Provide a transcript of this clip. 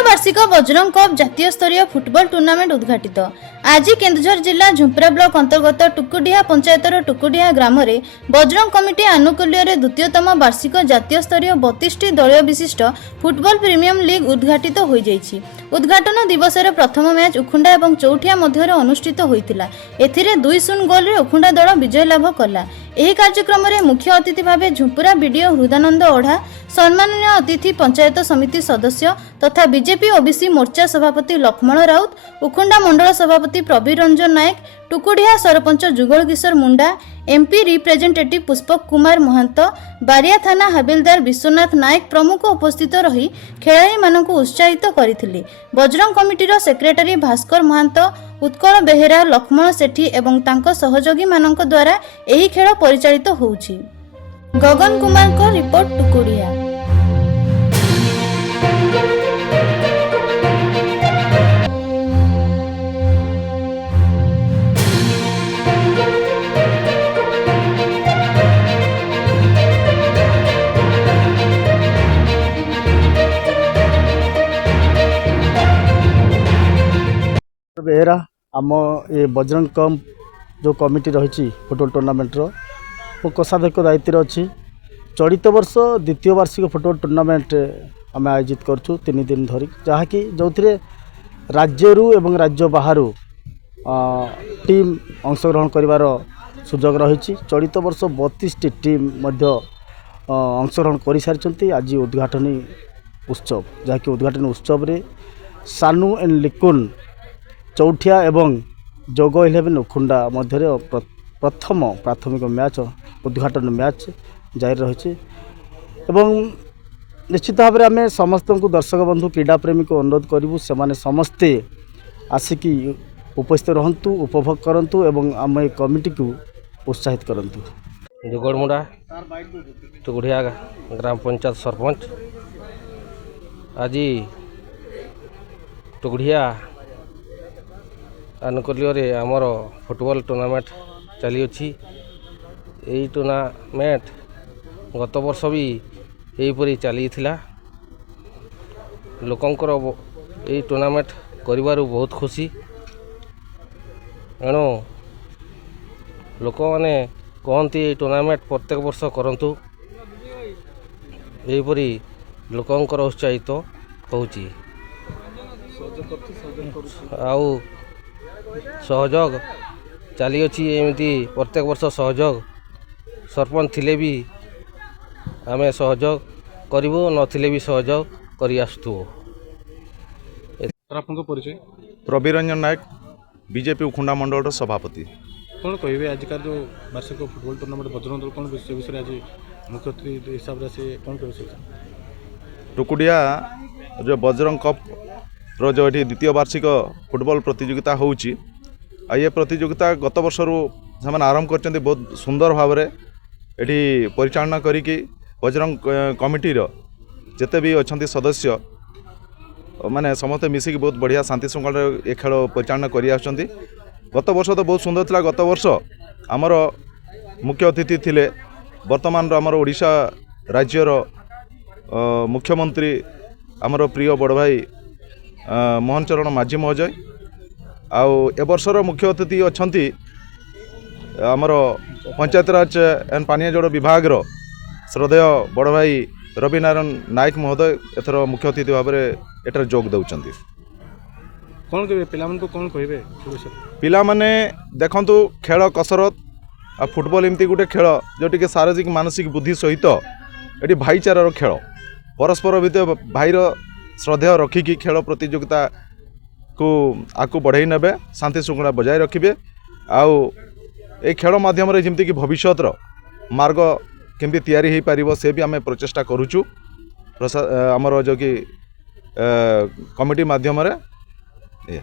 द्वितीय वार्षिक बजरंग कप जातीय स्तरीय फुटबॉल टूर्नामेंट उद्घाटित। आज केन्दुझर जिला झुंपरा ब्लॉक अंतर्गत टुकुडिहा पंचायतर टुकुडिहा ग्राम में बजरंग कमिटी आनुकूल्य द्वितीयतम वार्षिक जातीय स्तरीय 32 दलीय विशिष्ट फुटबॉल प्रीमियम लीग उद्घाटित हो जाइछि। उद्घाटन दिवस प्रथम मैच उखुंडा और चौठिया मध्य अनुष्ठित होता। एथिरे 2-0 गोल रे उखुंडा दल विजय लाभ कला। ଏହି କାର୍ଯ୍ୟକ୍ରମରେ ମୁଖ୍ୟ ଅତିଥି ଭାବେ ଝୁମ୍ପୁରା ବିଡିଓ ହୃଦାନନ୍ଦ ଓଢା, ସମ୍ମାନନୀୟ ଅତିଥି ପଞ୍ଚାୟତ ସମିତି ସଦସ୍ୟ ତଥା ବିଜେପି ଓବିସି ମୋର୍ଚ୍ଚା ସଭାପତି ଲକ୍ଷ୍ମଣ ରାଉତ, ଉଖୁଣ୍ଡା ମଣ୍ଡଳ ସଭାପତି ପ୍ରବୀର ରଞ୍ଜନ ନାୟକ, ଟୁକୁଡିହା ସରପଞ୍ଚ ଯୁଗଳ କିଶୋର ମୁଣ୍ଡା, एमपी रिप्रेजेंटेटिव पुष्पक कुमार महंत, बारिया थाना हबिलदार विश्वनाथ नायक प्रमुख उपस्थित रही खेलाड़ी मानक उत्साहित करथिले। बजरंग कमिटीर सेक्रेटरी भास्कर महंत, उत्कल बेहेरा, लक्ष्मण सेठी एवं तांको सहयोगी मानक द्वारा एही खेल परिचालित होउछि। गगन कुमार को रिपोर्ट टुकुडिया। बेहरा आम ये बजरंग कप जो कमिटी रही फुटबॉल टूर्नामेंट वो कोषाध्यक्ष दायित्व अच्छी। चलित वर्ष द्वितीय वार्षिक फुटबॉल टूर्नामेंट आम आयोजित करूँ 3 दिन धरी, जहाँकि जो राज्यरू एवं राज्य बाहर टीम अंशग्रहण कर सुजोग रही। चलित वर्ष 32 टीम अंशग्रहण कर सारी। आज उद्घाटनी उत्सव जहाँकि उद्घाटनी उत्सव रे सानू एंड लिकुन चौठिया एवं जोग 11 उखुंडा मध्य प्रथम प्राथमिक मैच उद्घाटन मैच जारी रही। निश्चित भाव में आम समस्त को दर्शक बंधु क्रीड़ा प्रेमी को अनुरोध करूँ से समस्ते आसिक उपस्थित रहतु, उपभोग करंतु एवं आम कमिटी को उत्साहित करंतु। जुगड़मुड़ा टुकुडिया ग्राम पंचायत सरपंच आज टुकुडिया आनुकूल्य आमर फुटबॉल टूर्नामेंट चली अछि। यही टूर्नामेंट गत वर्ष भी यहीपरी चली थिला। लोकंकर यही टूर्नामेंट करिबारु बहुत खुशी। एणु लोक माने कहती टूर्नामेंट प्रत्येक वर्ष करंतु, यहीपरी लोकंकर उत्साहित होउची। आउ सहयोग चली अच्छी एमती प्रत्येक वर्ष सहयोग सरपंच थिले भी आम सहयोग करूँ नथिले भी सहयोग कर आसतु। परिचय प्रबीर रंजन नायक बीजेपी उखुंडा मंडल सभापति। कौन कहे आजिकार जो वार्षिक फुटबॉल टूर्नामेंट बजरंग दल कौन विषय आज मुख्य अतिथि हिसाब से कौन कहे टुकुडिया जो बजरंग कप रो जो ये द्वितीय वार्षिक फुटबॉल प्रतियोगिता होउची। ये प्रतियोगिता गत वर्ष से आरंभ कर बहुत सुंदर भाव में ये परिचालना करिकी बजरंग कमिटीर जिते भी अच्छा सदस्य माने समस्त मिसिक बहुत बढ़िया शांति श्रृंखला ये खेल परिचालना कर आसुँच। गत वर्ष तो बहुत सुंदर था। गत वर्ष आमर मुख्य अतिथि थिले वर्तमान आमर ओडिशा राज्यर मुख्यमंत्री आमर प्रिय बड़ भाई मोहन चरण माझी महोदय। आउ ए वर्षर मुख्य अतिथि अच्छी आमर पंचायतराज एंड पानीय जल विभाग श्रद्धेय बड़ भाई रवि नारायण नायक महोदय एथर मुख्य अतिथि भाव में एटार जोग दौरान। कौन कहे पिला कौन कहे पिला माने देखंतु खेल कसरत आ फुटबॉल एमती गोटे खेल जोटि शारीरिक मानसिक बुद्धि सहित ये भाईचारार खेल परस्पर भितर भाईर श्रद्धेय रखिकी खेल प्रतियोगिता को आकु बढ़ाई नेबे, शांति श्रृंखला बजाय रखिबे। आउ ए खेल माध्यम रे जेमती कि भविष्यतर मार्ग केमती तैयारी हो पारिबो से भी आम प्रचेष्टा करूचु आमर जो कि कमिटी माध्यम रे।